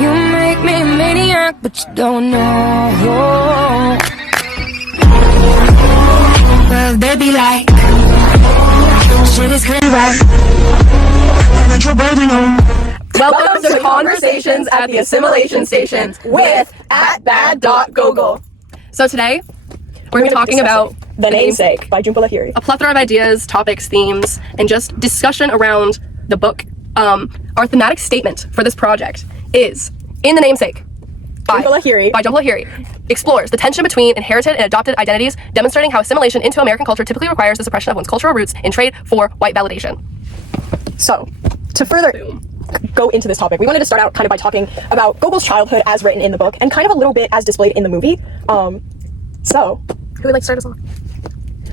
You make me a maniac, but you don't know. Well, they be like, shit is crazy, right? Welcome to Conversations at the Assimilation Station with @bad.gogol. So today, we're going to be talking about The Namesake by Jhumpa Lahiri. a plethora of ideas, topics, themes, and just discussion around the book. Our thematic statement for this project is, in The Namesake, by Jhumpa Lahiri, explores the tension between inherited and adopted identities, demonstrating how assimilation into American culture typically requires the suppression of one's cultural roots in trade for white validation. So, to further go into this topic, we wanted to start out kind of by talking about Gogol's childhood as written in the book, and kind of a little bit as displayed in the movie. So, Who would like to start us off?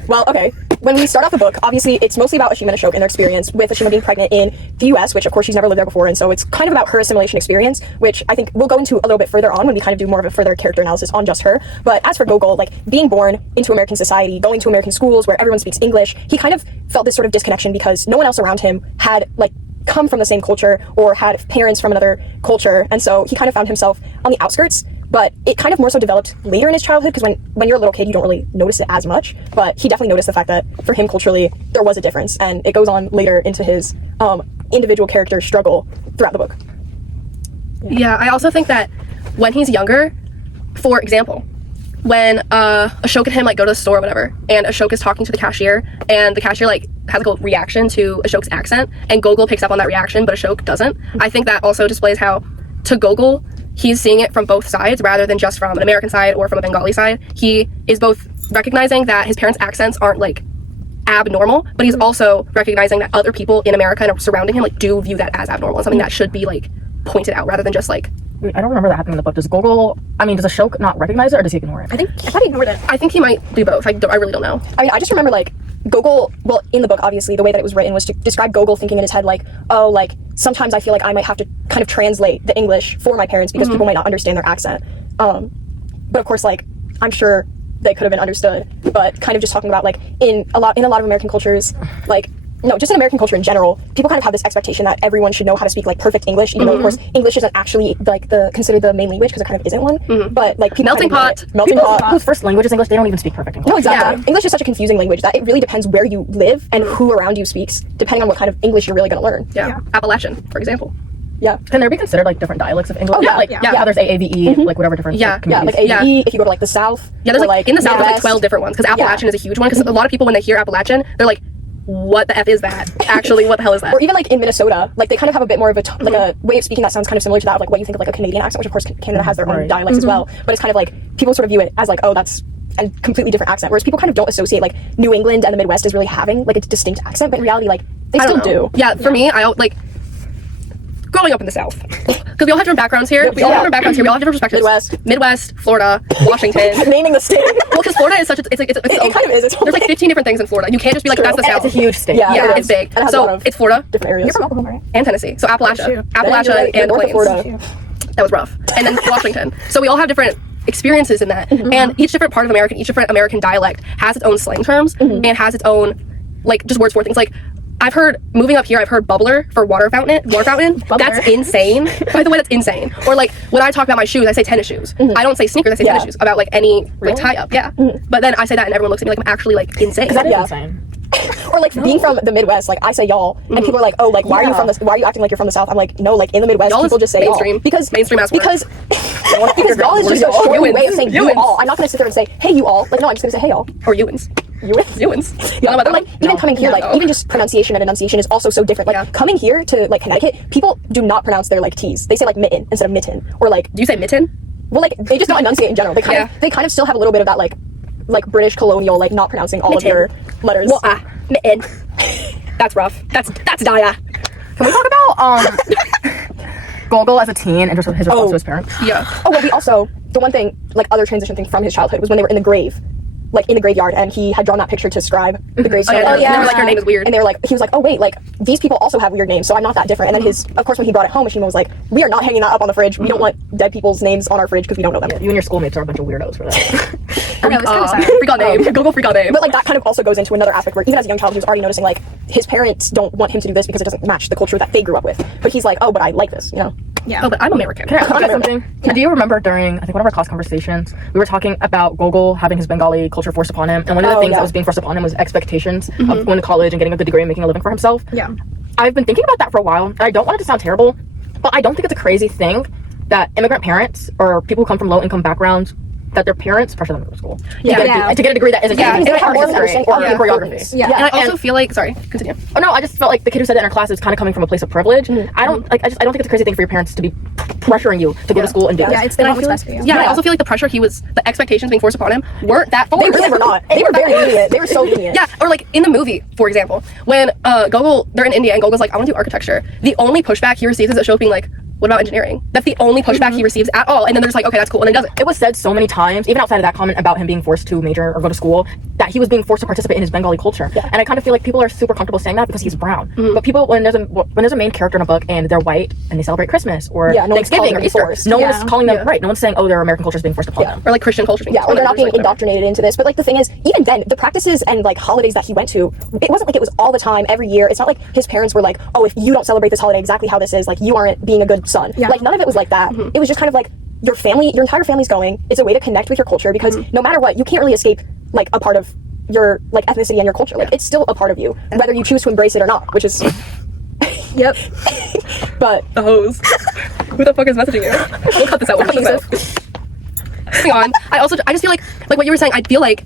well, okay. When we start off the book, obviously it's mostly about Ashima and Ashok and their experience with Ashima being pregnant in the US, which of course she's never lived there before, and so it's kind of about her assimilation experience, which I think we'll go into a little bit further on when we kind of do more of a further character analysis on just her. But as for Gogol, like being born into American society, going to American schools where everyone speaks English, he kind of felt this sort of disconnection because no one else around him had like come from the same culture or had parents from another culture, and so he kind of found himself on the outskirts. But it kind of more so developed later in his childhood, because when you're a little kid, you don't really notice it as much. But he definitely noticed the fact that for him culturally, there was a difference. And it goes on later into his individual character struggle throughout the book. Yeah, I also think that when he's younger, for example, when Ashok and him like go to the store or whatever, and Ashok is talking to the cashier, and the cashier like has like a reaction to Ashok's accent, and Gogol picks up on that reaction, but Ashok doesn't. I think that also displays how, to Gogol, he's seeing it from both sides rather than just from an American side or from a Bengali side. He is both recognizing that his parents' accents aren't like abnormal, but he's also recognizing that other people in America and surrounding him like do view that as abnormal, something that should be like pointed out rather than just like. I don't remember that happening in the book. Does Ashok not recognize it, or does he ignore it? I thought he ignored it. I think he might do both. I really don't know. I mean, I just remember like Gogol, well, in the book, obviously, the way that it was written was to describe Gogol thinking in his head like, oh, like, sometimes I feel like I might have to kind of translate the English for my parents because people might not understand their accent. But of course, like, I'm sure they could have been understood, but kind of just talking about like in a lot of American cultures, like, no, just in American culture in general, people kind of have this expectation that everyone should know how to speak like perfect English, even though of course English isn't actually like considered the main language, because it kind of isn't one. But like people melting pot whose first language is English, they don't even speak perfect English. No, exactly. Yeah. English is such a confusing language that it really depends where you live and who around you speaks, depending on what kind of English you're really going to learn. Yeah. Appalachian, for example. Yeah. Can there be considered like different dialects of English? Oh, yeah. Like how there's AAVE, like whatever different like, communities. Like AVE, if you go to like the South. Yeah, there's like in the South there's like Midwest. 12 different ones, because Appalachian is a huge one, because a lot of people when they hear Appalachian, they're like, what the F is that? Actually, what the hell is that? Or even like in Minnesota, like they kind of have a bit more of a like a way of speaking that sounds kind of similar to that of like what you think of like a Canadian accent, which of course Canada has their own dialects as well, but it's kind of like people sort of view it as like, oh, that's a completely different accent, whereas people kind of don't associate like New England and the Midwest as really having like a distinct accent, but in reality like they still do. Yeah, for me, I like growing up in the South, because we all have different backgrounds here. We all have different perspectives. Midwest, Florida, Washington. Naming the state. Well, because Florida is such a it kind of is. There's like 15 different things in Florida. You can't just be like, that's the South. It's a huge state. Yeah, it's big. It So it's Florida, different areas. You're from Oklahoma, right? and Tennessee. So Appalachia and the north of Florida. Plains. That was rough. And then Washington. So we all have different experiences in that, and each different part of America, each different American dialect has its own slang terms and has its own like just words for things. Like I've heard moving up here, I've heard bubbler for water fountain. That's insane. By the way, that's insane. Or like when I talk about my shoes, I say tennis shoes. I don't say sneakers, I say tennis shoes about like any like tie up. Yeah. But then I say that and everyone looks at me like I'm actually like insane. That is insane. Or like being from the Midwest, like I say y'all, and people are like, oh, like why are you from this? Why are you acting like you're from the South? I'm like, no, like in the Midwest, Y'all people just say mainstream. y'all because Mainstream ass word. because y'all is just a short way of saying you all. I'm not gonna sit there and say hey you all. Like no, I'm just gonna say hey y'all. Or Ewins. Ewins. Yeah, but like even coming here, like even just pronunciation and enunciation is also so different. Like coming here to like Connecticut, people do not pronounce their like T's. They say like mitten instead of mitten. Or like Do you say mitten? well, like they just don't enunciate in general. They kind of still have a little bit of that like British colonial like not pronouncing all mitten. of your letters. Well, mitten. That's rough. That's dire. Can we talk about Gogol as a teen and just his response to his parents? Yeah. Oh, well, we also, the one thing, like other transition thing from his childhood was when they were in the grave. like in the graveyard, and he had drawn that picture to describe the gravestone. And they were like, your name is weird. And they were like, he was like, oh wait, like these people also have weird names, so I'm not that different. And then of course, when he brought it home, Ashima was like, we are not hanging that up on the fridge. We don't want dead people's names on our fridge because we don't know them. Yeah, you and your schoolmates are a bunch of weirdos for that. Freak on name. Google freak on name. But like that kind of also goes into another aspect where even as a young child, he was already noticing like his parents don't want him to do this because it doesn't match the culture that they grew up with. But he's like, oh, but I like this, you know? Yeah. Oh, but I'm American. Can I ask something? Yeah. Do you remember during, I think, one of our class conversations, we were talking about Gogol having his Bengali culture forced upon him, and one of the things that was being forced upon him was expectations of going to college and getting a good degree and making a living for himself. Yeah. I've been thinking about that for a while, and I don't want it to sound terrible, but I don't think it's a crazy thing that immigrant parents or people who come from low-income backgrounds, that their parents pressure them to go to school to get a degree that isn't Yeah. art history or choreography. Yeah. And I also feel like, sorry, continue. Oh no, I just felt like the kid who said it in our class is kind of coming from a place of privilege. I don't think it's a crazy thing for your parents to be pressuring you to go to school and do this. Yeah, it's the what's best for you. Yeah, I also feel like the expectations being forced upon him weren't that They forced. really were not. They were very lenient. They were so lenient. Yeah, or like in the movie, for example, when Gogol, they're in India and Gogol's like, I want to do architecture. The only pushback he receives is a show being like, what about engineering? That's the only pushback he receives at all. And then they're just like, okay, that's cool. And then he does it. It was said so many times, even outside of that comment about him being forced to major or go to school, that he was being forced to participate in his Bengali culture. Yeah. And I kind of feel like people are super comfortable saying that because he's brown. But people, when there's a main character in a book and they're white and they celebrate Christmas or Thanksgiving or Easter, no one is calling them right. No one's saying, oh, their American culture is being forced upon them. Or like Christian culture. Yeah, or they're not being indoctrinated into this. But like the thing is, even then, the practices and like holidays that he went to, it wasn't like it was all the time, every year. It's not like his parents were like, oh, if you don't celebrate this holiday exactly how this is, like you aren't being a good son. Yeah. Like none of it was like that. It was just kind of like your entire family's going. It's a way to connect with your culture because no matter what, you can't really escape like a part of your like ethnicity and your culture. Like it's still a part of you, whether you choose to embrace it or not, which is Yep. but The hose. Who the fuck is messaging you? We'll cut this out. We'll cut this out. Hang on. I just feel like what you were saying, I feel like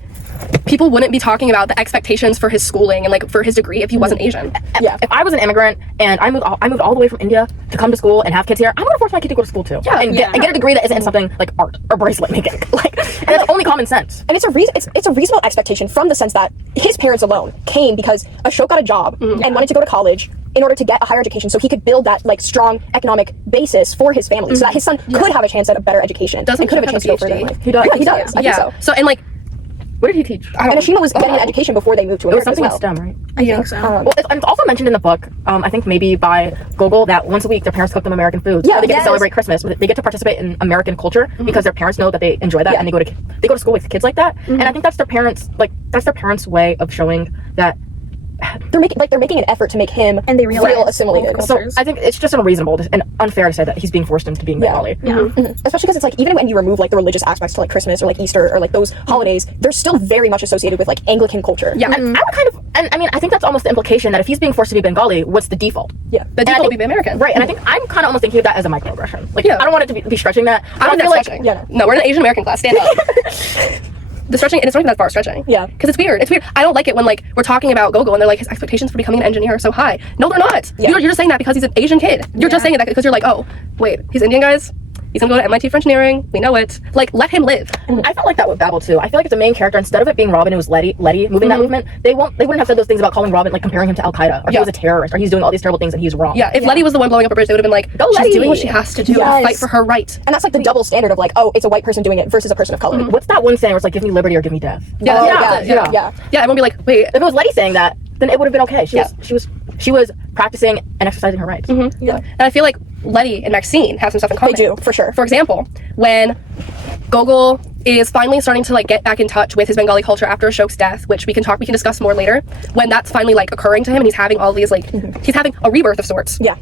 people wouldn't be talking about the expectations for his schooling and like for his degree if he wasn't Asian. Yeah. If I was an immigrant and I moved all the way from India to come to school and have kids here, I'm gonna force my kid to go to school too. Yeah. And get a degree that isn't in something like art or bracelet making. Like, and that's only common sense. And it's a reasonable expectation from the sense that his parents alone came because Ashok got a job and wanted to go to college in order to get a higher education so he could build that like strong economic basis for his family so that his son could have a chance at a better education Doesn't and could have a have chance a to go further in PhD? life. He does. Yeah, he does. I think so. So and like What did he teach? And Ashima was getting an education before they moved to It was America as something well. in STEM, right? I think so. Well, it's also mentioned in the book, I think maybe by Gogol, that once a week their parents cook them American foods. Yeah, They get yes. to celebrate Christmas. They get to participate in American culture because their parents know that they enjoy that and they go to school with kids like that. And I think that's their parents' way of showing that they're making an effort to make him And they realize feel assimilated. both So cultures. I think it's just unreasonable and unfair to say that he's being forced into being Bengali. Especially because it's like even when you remove like the religious aspects to like Christmas or like Easter or like those holidays, they're still very much associated with like Anglican culture. yeah, I would I mean, I think that's almost the implication that if he's being forced to be Bengali, what's the default? Yeah. the default would be American. Right, and I think I'm kind of almost thinking of that as a microaggression. Like, Yeah. I don't want it to be stretching that. I don't feel feel like stretching. yeah, No, we're in an Asian American class. Stand up. The stretching, and it's not even that far stretching. Yeah. Because it's weird. It's weird. I don't like it when like we're talking about Gogol and they're like his expectations for becoming an engineer are so high. No, they're not. Yeah. You're just saying that because he's an Asian kid. You're just saying that because you're like, oh, wait, he's Indian, guys. He's gonna go to MIT for engineering. We know it. Like, let him live. I felt like that with Babel too. I feel like it's the main character. Instead of it being Robin, it was Letty moving that movement. They wouldn't have said those things about calling Robin, like comparing him to Al Qaeda, or he was a terrorist, or he's doing all these terrible things and he's wrong. Yeah. If Letty was the one blowing up a bridge, they would have been like, Go, she's Letty. doing what she has to do Yes. and fight for her right. And that's like the double standard of like, oh, it's a white person doing it versus a person of color. What's that one saying where it's like, give me liberty or give me death? Oh, Yeah. yeah. Yeah. I won't be like, wait. If it was Letty saying that, then it would have been okay. She was practicing and exercising her rights. Yeah. And I feel like Letty and Maxine have some stuff in common. They do, for sure. For example, when Gogol is finally starting to like get back in touch with his Bengali culture after Ashok's death, which we can discuss more later, when that's finally like occurring to him and he's having all these like he's having a rebirth of sorts. Yeah.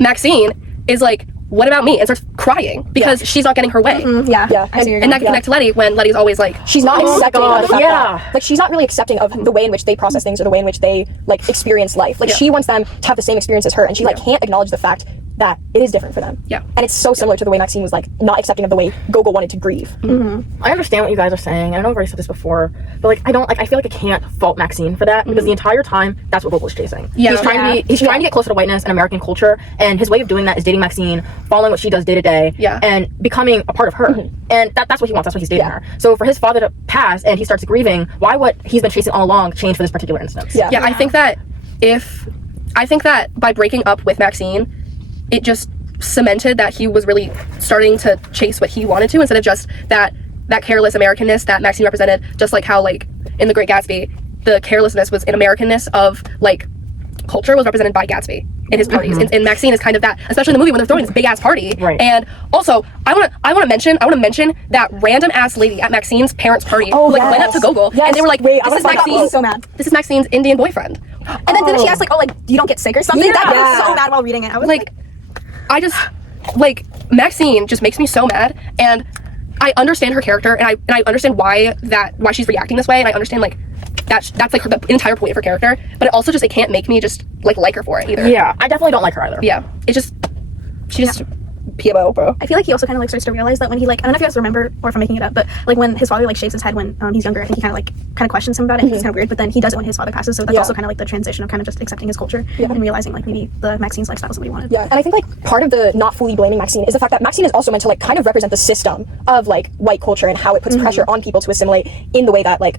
Maxine is like, what about me? And starts crying because she's not getting her way. Yeah. Yeah. I see your And that can connect to Letty when Letty's always like, She's not accepting of the fact yeah. that, like she's not really accepting of the way in which they process things or the way in which they like experience life. Like she wants them to have the same experience as her, and she like can't acknowledge the fact that it is different for them. Yeah. And it's so similar to the way Maxine was like not accepting of the way Gogol wanted to grieve. I understand what you guys are saying. I know I've already said this before, but like I feel like I can't fault Maxine for that because the entire time that's what Gogol was chasing. Yeah. He's trying to get closer to whiteness and American culture, and his way of doing that is dating Maxine, following what she does day to day, and becoming a part of her. And that's what he wants. That's what he's dating her. So for his father to pass and he starts grieving, why what he's been chasing all along change for this particular instance? Yeah. I think that by breaking up with Maxine, it just cemented that he was really starting to chase what he wanted to instead of just that careless Americanness that Maxine represented, just like how like in The Great Gatsby, the carelessness was an Americanness of like culture was represented by Gatsby in his parties. And Maxine is kind of that, especially in the movie when they're throwing this big ass party. Right. And also I wanna mention that random ass lady at Maxine's parents' party who like went up to Gogol and they were like, Wait, I this is wanna find out. Maxine's So mad. this is Maxine's Indian boyfriend. And then didn't she ask like, oh, like you don't get sick or something? That made me so mad while reading it. I was like, I just like Maxine just makes me so mad, and I understand her character, and I understand why she's reacting this way, and I understand like that's like the entire point of her character, but it also just it can't make me just like her for it either. Yeah, I definitely don't like her either. Yeah, it just she just PMO, bro. I feel like he also kind of like starts to realize that when he like, I don't know if you guys remember or if I'm making it up, but like when his father like shaves his head when he's younger, I think he kind of questions him about it. And it's kind of weird, but then he does it when his father passes. So that's also kind of like the transition of kind of just accepting his culture and realizing like maybe the Maxine's lifestyle is what he wanted. Yeah, and I think like part of the not fully blaming Maxine is the fact that Maxine is also meant to like kind of represent the system of like white culture and how it puts pressure on people to assimilate in the way that like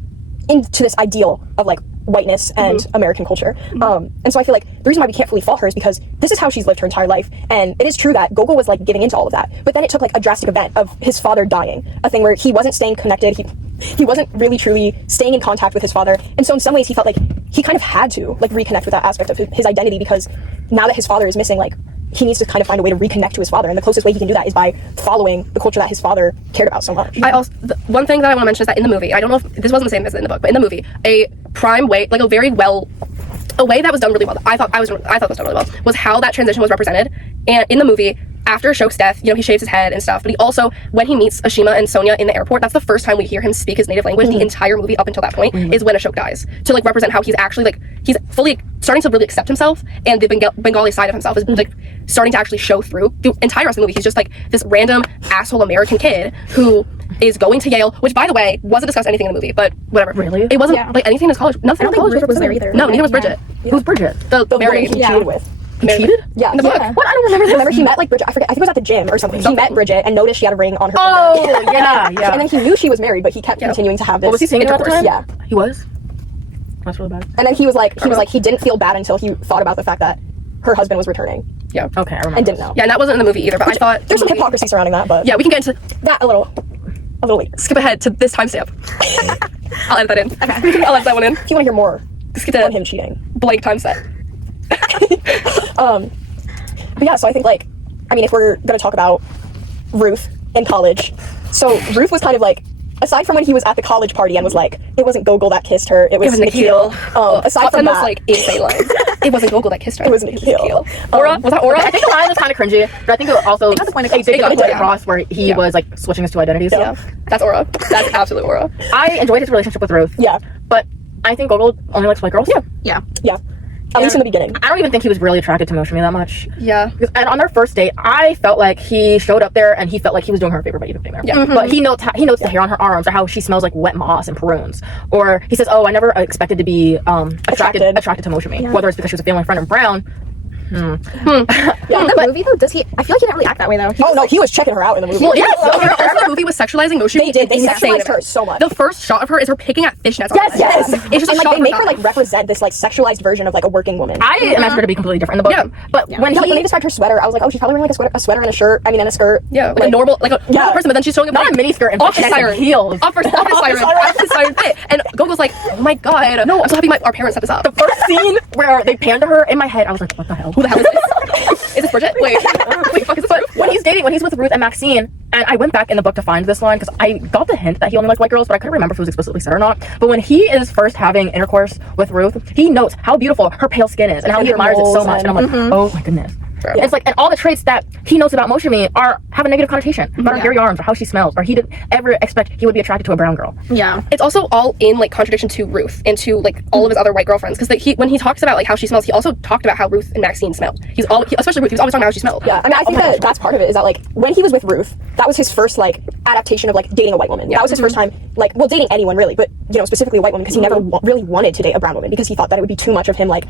into this ideal of like whiteness and American culture. And so I feel like the reason why we can't fully fault her is because this is how she's lived her entire life. And it is true that Gogol was like giving into all of that. But then it took like a drastic event of his father dying, a thing where he wasn't staying connected. He wasn't really truly staying in contact with his father. And so in some ways he felt like he kind of had to like reconnect with that aspect of his identity, because now that his father is missing, like he needs to kind of find a way to reconnect to his father, and the closest way he can do that is by following the culture that his father cared about so much. I also one thing that I want to mention is that in the movie, I don't know if this wasn't the same as in the book, but in the movie, a prime way, like a way that was done really well. I thought was done really well was how that transition was represented. And in the movie, after Ashok's death, you know, he shaves his head and stuff, but he also, when he meets Ashima and Sonia in the airport, that's the first time we hear him speak his native language. The entire movie up until that point is when Ashok dies, to like represent how he's actually like he's fully starting to really accept himself, and the Bengali side of himself is like starting to actually show through the entire rest of the movie. He's just like this random asshole American kid who is going to Yale, which by the way wasn't discussed anything in the movie, but whatever. Really? It wasn't like anything in his college. Nothing I in don't think college Rupert was there either. No, neither was Bridget. Who's Bridget? The The woman Mary. he cheated with. He cheated? Yeah, In the book. What? I don't remember this. Remember, he met like Bridget. I forget. I think it was at the gym or something. He met Bridget and noticed she had a ring on her. Oh, finger. yeah, yeah. And then he knew she was married, but he kept continuing to have this. What was he saying at the time? Yeah. He was? That's really bad. And then he was like he didn't feel bad until he thought about the fact that her husband was returning Yeah. Okay, I remember. and didn't know. Yeah, and that wasn't in the movie either, but I thought There's some the movie- hypocrisy surrounding that, but Yeah, we can get into that a little later. skip ahead to this timestamp. I'll edit that in. Okay. I'll edit that one in. If you want to hear more Skip on to him cheating. blank time set. But yeah, so I think like, I mean, if we're gonna talk about Ruth in college, so Ruth was kind of like, aside from when he was at the college party and was like, it wasn't Gogol that kissed her, it was Nikhil. Aside from that, like insane lines. It wasn't Gogol that kissed her. it was Nikhil. Aura? Was that Aura? I think the line was kind of cringy, but I think it also got the point it did got get the point across where he was like switching his two identities. Yeah, that's Aura. That's absolute Aura. I enjoyed his relationship with Ruth. Yeah. But I think Gogol only likes white girls. Yeah. Yeah. At least in the beginning. I don't even think he was really attracted to Moshimi that much. Yeah. And on their first date, I felt like he showed up there and he felt like he was doing her a favor by even being there. Yeah. But he notes the hair on her arms, or how she smells like wet moss and prunes. Or he says, "Oh, I never expected to be attracted to Moshimi, whether it's because she was a family friend of Brown." Yeah, in the movie though, I feel like he didn't really act that way though. Oh no, he was checking her out in the movie. Well, yes. Also, the movie was sexualizing Moshimi. They did. They Insane. sexualized her so much. The first shot of her is her picking at fishnets. Yes. It's just a And shot like of they make her thigh. like represent this like sexualized version of like a working woman. I imagine her to be completely different in the book. Yeah. But when Like, when they he described her sweater, I was like, oh, she's probably wearing like a sweater and a shirt. I mean, and a skirt. Yeah, like a normal, like a normal person, but then she's showing up not like, a mini skirt and off his siren siren heels. off his siren fit. And Gogol's like, oh my god, no, I'm so happy our parents set this up. The first scene where they pan to her, in my head, I was like, what the hell? Who the hell is this? Is this Bridget? Wait, fuck is this? But when he's with Ruth and Maxine, and I went back in the book to find this line because I got the hint that he only liked white girls, but I couldn't remember if it was explicitly said or not. But when he is first having intercourse with Ruth, he notes how beautiful her pale skin is and how he admires it so much. And I'm like, oh my goodness. Yeah. It's like, and all the traits that he knows about Moshimi have a negative connotation about her hairy arms or how she smells, or he didn't ever expect he would be attracted to a brown girl. Yeah. It's also all in like contradiction to Ruth and to like all of his other white girlfriends, because when he talks about like how she smells, he also talked about how Ruth and Maxine smelled. Especially Ruth, he was always talking about how she smelled. Yeah, I mean, I think that that's part of it, is that like when he was with Ruth, that was his first like adaptation of like dating a white woman. That was his first time, like, well, dating anyone really, but you know, specifically a white woman, because he never really wanted to date a brown woman because he thought that it would be too much of him like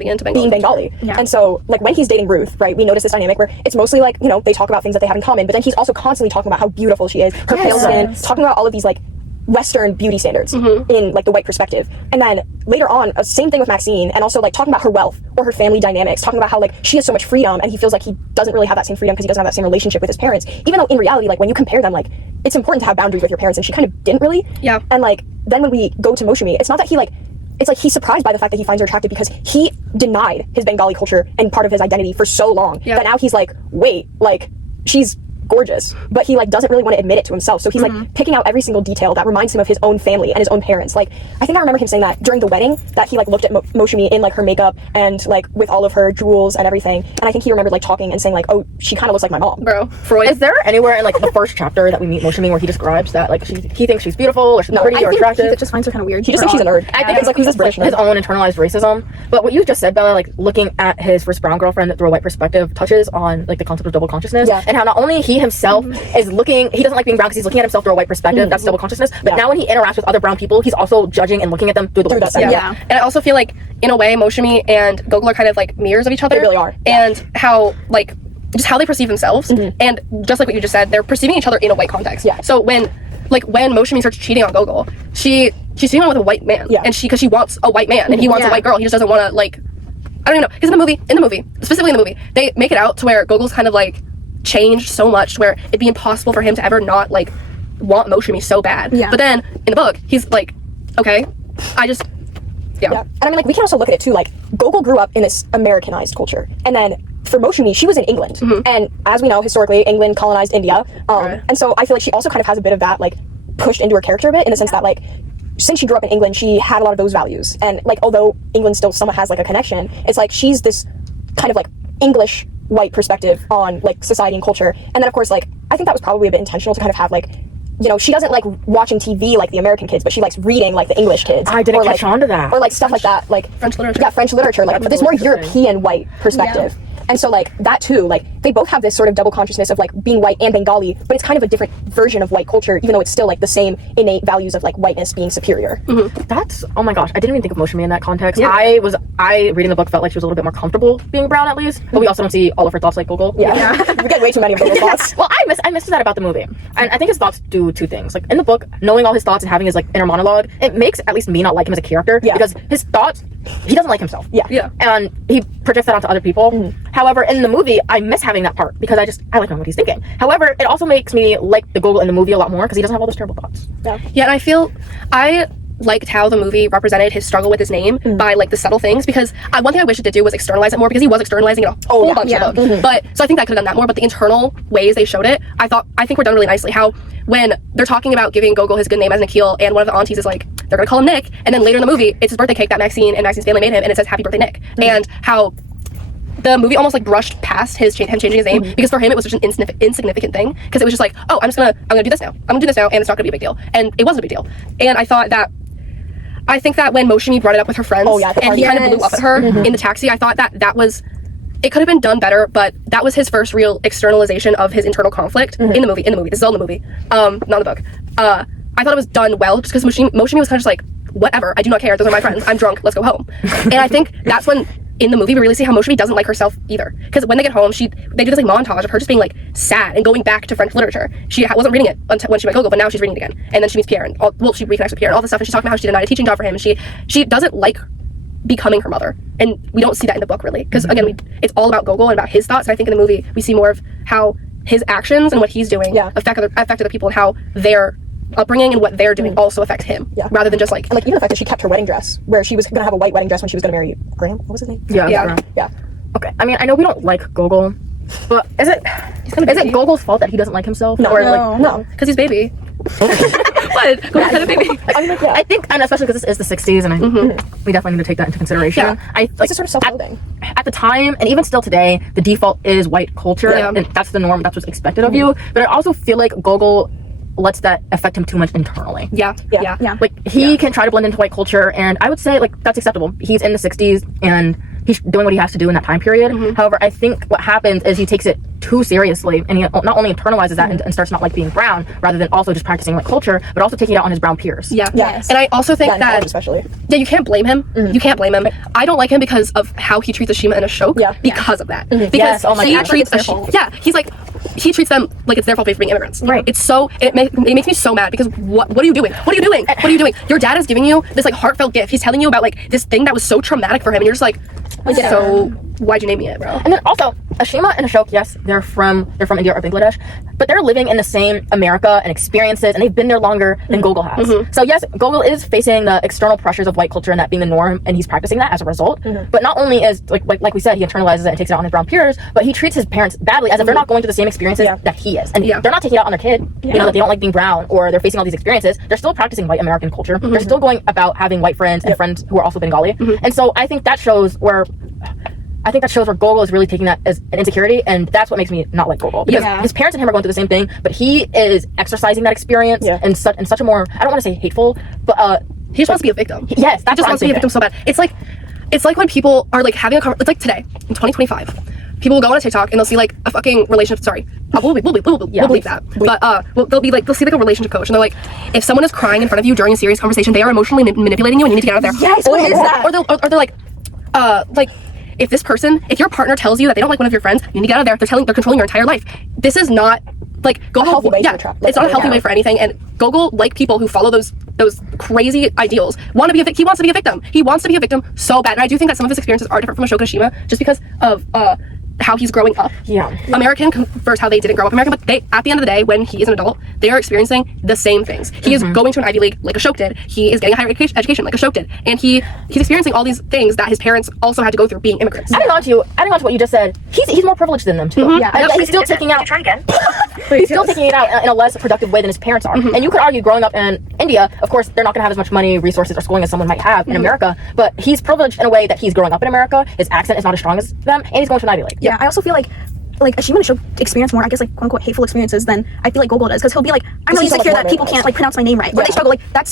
Into being Bengali. Yeah. And so like when he's dating Ruth, right, we notice this dynamic where it's mostly like, you know, they talk about things that they have in common, but then he's also constantly talking about how beautiful she is, her pale skin, talking about all of these like Western beauty standards in like the white perspective. And then later on, same thing with Maxine, and also like talking about her wealth or her family dynamics, talking about how like she has so much freedom and he feels like he doesn't really have that same freedom because he doesn't have that same relationship with his parents, even though in reality, like when you compare them, like it's important to have boundaries with your parents, and she kind of didn't really. Yeah. And like then when we go to Moshimi, it's not that he like, it's like he's surprised by the fact that he finds her attractive because he denied his Bengali culture and part of his identity for so long that now he's like, wait, like she's gorgeous, but he like doesn't really want to admit it to himself. So he's like picking out every single detail that reminds him of his own family and his own parents. Like I think I remember him saying that during the wedding, that he like looked at Moshimi in like her makeup and like with all of her jewels and everything. And I think he remembered like talking and saying like, oh, she kind of looks like my mom. Bro, Freud. Is there anywhere in like the first chapter that we meet Moshimi where he describes that like he thinks she's beautiful or she's pretty or attractive? He just finds her kind of weird. He just thinks she's a nerd. I think it's like who's this British his nerd? own internalized racism. But what you just said, Bella, like looking at his first brown girlfriend through a white perspective touches on like the concept of double consciousness, and how not only he himself is looking, he doesn't like being brown because he's looking at himself through a white perspective. That's double consciousness. But now when he interacts with other brown people, he's also judging and looking at them through the white perspective. Yeah. And I also feel like in a way Moshimi and Gogol are kind of like mirrors of each other. They really are. And how like just how they perceive themselves, and just like what you just said, they're perceiving each other in a white context. Yeah. So when Moshimi starts cheating on Gogol, she's cheating on with a white man, and because she wants a white man and he wants a white girl, he just doesn't want to like, I don't even know, because in the movie, specifically in the movie, they make it out to where Gogol's kind of like changed so much to where it'd be impossible for him to ever not like want Moshimi so bad. Yeah. But then in the book, he's like, okay, I just Yeah. And I mean, like, we can also look at it too, like, Gogol grew up in this Americanized culture. And then for Moshimi, she was in England. And as we know, historically, England colonized India. And so I feel like she also kind of has a bit of that, like, pushed into her character a bit, in the sense that, like, since she grew up in England, she had a lot of those values. And, like, although England still somewhat has, like, a connection, it's like she's this kind of, like, English white perspective on, like, society and culture. And then, of course, like, I think that was probably a bit intentional to kind of have, like, you know, she doesn't like watching TV like the American kids, but she likes reading like the English kids. I didn't or, catch like, on to that. Or like stuff like that, like French literature. Yeah, French literature, like this more European white perspective. And so like that too, like they both have this sort of double consciousness of like being white and Bengali, but it's kind of a different version of white culture, even though it's still like the same innate values of like whiteness being superior. That's, oh my gosh, I didn't even think of Moshimi in that context. Yeah. I reading the book felt like she was a little bit more comfortable being brown at least, but we also don't see all of her thoughts like Gogol. Yeah. We get way too many of those thoughts. Well, I missed that about the movie. And I think his thoughts do two things. Like in the book, knowing all his thoughts and having his like inner monologue, it makes at least me not like him as a character, because his thoughts, he doesn't like himself. Yeah. And he projects that onto other people. However, in the movie, I miss having that part because I like knowing what he's thinking. However, it also makes me like the Gogol in the movie a lot more because he doesn't have all those terrible thoughts. Yeah, and I feel I liked how the movie represented his struggle with his name by like the subtle things, because one thing I wish it did do was externalize it more, because he was externalizing it a whole bunch of them. But so I think that could have done that more, but the internal ways they showed it, I think were done really nicely. How when they're talking about giving Gogol his good name as Nikhil, and one of the aunties is like, they're gonna call him Nick, and then later in the movie it's his birthday cake that Maxine and Maxine's family made him, and it says happy birthday Nick. And how the movie almost like brushed past him changing his name, because for him it was such an insignificant thing, because it was just like, oh, I'm gonna do this now, and it's not gonna be a big deal, and it wasn't a big deal. And I think that when Moshimi brought it up with her friends, and he kind of blew up at her in the taxi, I thought that was, it could have been done better, but that was his first real externalization of his internal conflict in the movie. This is all in the movie, not the book. I thought it was done well, just because Moshimi was kind of just like, whatever, I do not care, those are my friends, I'm drunk, let's go home. And I think that's when in the movie we really see how Moshimi doesn't like herself either, because when they get home, they do this like montage of her just being like sad and going back to French literature. She wasn't reading it until when she met Gogol, but now she's reading it again, and then she meets Pierre, and she reconnects with Pierre and all this stuff, and she's talking about how she denied a teaching job for him, and she doesn't like becoming her mother, and we don't see that in the book really, because again it's all about Gogol and about his thoughts, and I think in the movie we see more of how his actions and what he's doing affect other people, and how their upbringing and what they're doing also affect him, rather than just like, and like even the fact that she kept her wedding dress, where she was gonna have a white wedding dress when she was gonna marry Graham. What was his name? Yeah. Okay, I mean, I know we don't like Gogol, but is it Gogol's fault that he doesn't like himself? No, because he's baby. What? Gogol's had a baby. I think, and especially because this is the 60s, and we definitely need to take that into consideration. It's a sort of self-loathing. At the time, and even still today, the default is white culture, and that's the norm, that's what's expected of you. But I also feel like Gogol lets that affect him too much internally. Yeah. Like he can try to blend into white culture, and I would say like that's acceptable. He's in the 60s and he's doing what he has to do in that time period. However, I think what happens is he takes it too seriously, and he not only internalizes that and starts not like being brown, rather than also just practicing white culture, but also taking it out on his brown peers. Yes. And I also think that especially you can't blame him. You can't blame him. I don't like him because of how he treats Ashima and Ashok. Because of that. Because Yes, oh my he gosh. treats he's like, he treats them like it's their fault for being immigrants. Right. It's so it makes me so mad, because what are you doing? What are you doing? What are you doing? Your dad is giving you this like heartfelt gift. He's telling you about like this thing that was so traumatic for him, and you're just like, so why'd you name me it, bro? And then also, Ashima and Ashok, yes, they're from India or Bangladesh, but they're living in the same America and experiences, and they've been there longer than Gogol has. So yes, Gogol is facing the external pressures of white culture and that being the norm, and he's practicing that as a result. But not only is like we said, he internalizes it and takes it out on his brown peers, but he treats his parents badly as if they're not going through the same experiences that he is, and they're not taking it out on their kid. You know, that they don't like being brown or they're facing all these experiences. They're still practicing white American culture. They're still going about having white friends and friends who are also Bengali, and so I think that shows where Gogol is really taking that as an insecurity, and that's what makes me not like Gogol, because his parents and him are going through the same thing, but he is exercising that experience in such a more, I don't want to say hateful, but he just wants to be a victim. Yes, he just wants to be a victim so bad. It's like when people are like having a conversation. It's like today in 2025. People will go on a TikTok and they'll see like a fucking relationship. Sorry, we'll believe that. But they'll see like a relationship coach, and they're like, if someone is crying in front of you during a serious conversation, they are emotionally manipulating you, and you need to get out of there. Yes, what is that? Or they're like, if your partner tells you that they don't like one of your friends, you need to get out of there. They're controlling your entire life. This is not like healthy way to trap. It's not a healthy way for anything. And Gogol, like people who follow those crazy ideals, he wants to be a victim. He wants to be a victim so bad. And I do think that some of his experiences are different from Ashoka Ashima just because of how he's growing up. American versus how they didn't grow up American, but at the end of the day, when he is an adult, they are experiencing the same things. He is going to an Ivy League like Ashok did. He is getting a higher education like Ashok did. And he's experiencing all these things that his parents also had to go through being immigrants. Adding on to what you just said, he's more privileged than them too. He's still taking out he's still taking it out in a less productive way than his parents are. And you could argue growing up in India, of course, they're not going to have as much money, resources, or schooling as someone might have in America, but he's privileged in a way that he's growing up in America, his accent is not as strong as them, and he's going to an Ivy League. Yeah, I also feel like Ashima and Ashok experience more, I guess, like quote unquote hateful experiences than I feel like Gogol does, because he'll be like, I'm really insecure that people can't like pronounce my name right, or they struggle. Like that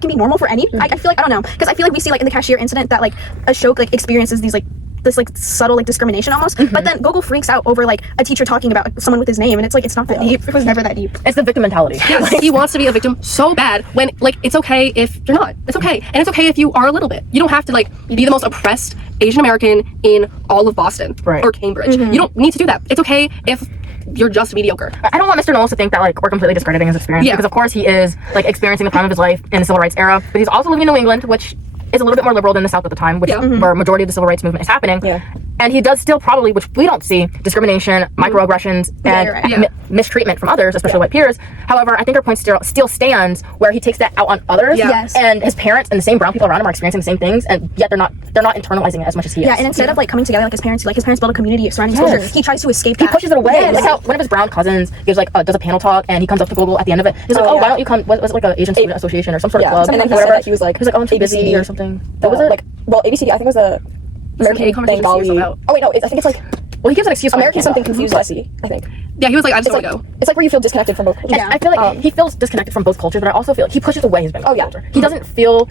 can be normal for any. I feel like, I don't know, because I feel like we see like in the cashier incident that like Ashok like experiences these like this like subtle like discrimination almost, but then Gogol freaks out over like a teacher talking about someone with his name, and it's like it's not that deep. It was never that deep. It's the victim mentality. He wants to be a victim so bad when like it's okay if you're not. It's okay, and it's okay if you are a little bit. You don't have to like be the most oppressed Asian American in all of Boston or Cambridge. You don't need to do that. It's okay if you're just mediocre. I don't want Mr. Knowles to think that like we're completely discrediting his experience, because of course he is like experiencing the prime of his life in the civil rights era, but he's also living in New England, which is a little bit more liberal than the South at the time, which where majority of the civil rights movement is happening. And he does still probably, which we don't see, discrimination, microaggressions, and mistreatment from others, especially white peers. However, I think our point still stands where he takes that out on others, and his parents and the same brown people around him are experiencing the same things, and yet they're not internalizing it as much as he is. Yeah, and instead of like coming together like his parents build a community surrounding his culture, he tries to escape that. He pushes it away. Like how one of his brown cousins gives like does a panel talk, and he comes up to Gogol at the end of it. He's like, why don't you come? Was it like an Asian Student Association or some sort of club? And then he said that he was like, oh, I'm too busy or something. What was it? Like, well, ABCD, I think it was the American Bengali. Oh wait, no, I think it's like, well, he gives an excuse. American something confused Leslie, I think. Yeah, he was like, I just want to go. It's like where you feel disconnected from both cultures. Yeah, I feel like he feels disconnected from both cultures, but I also feel like he pushes away his Bengali culture. He doesn't feel